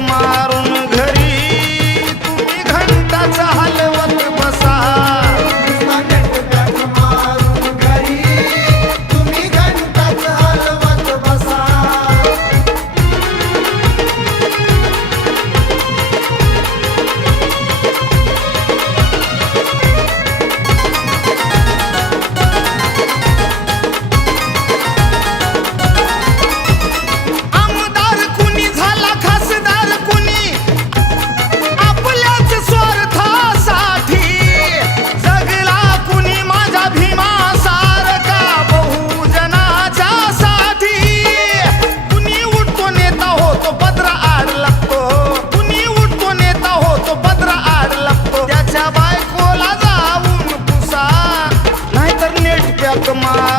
मारून घरी तुम्ही घंटाचा हलवत बसा. मारून घरी तुम्ही घंटाचा हलवत बसा. आमदार कुणी झाला खासदार कुणी आपल्याच स्वार्थासाठी जगला कुणी माझ्या भीमासारखा बहुजनाच्या साठी. कुणी उठतो नेता होतो पदरा आड लागतो, कुणी उठतो नेता होतो पदरा आड लागतो. त्याच्या बायकोला जाऊन पुसा नाहीतर नेट पॅक मार.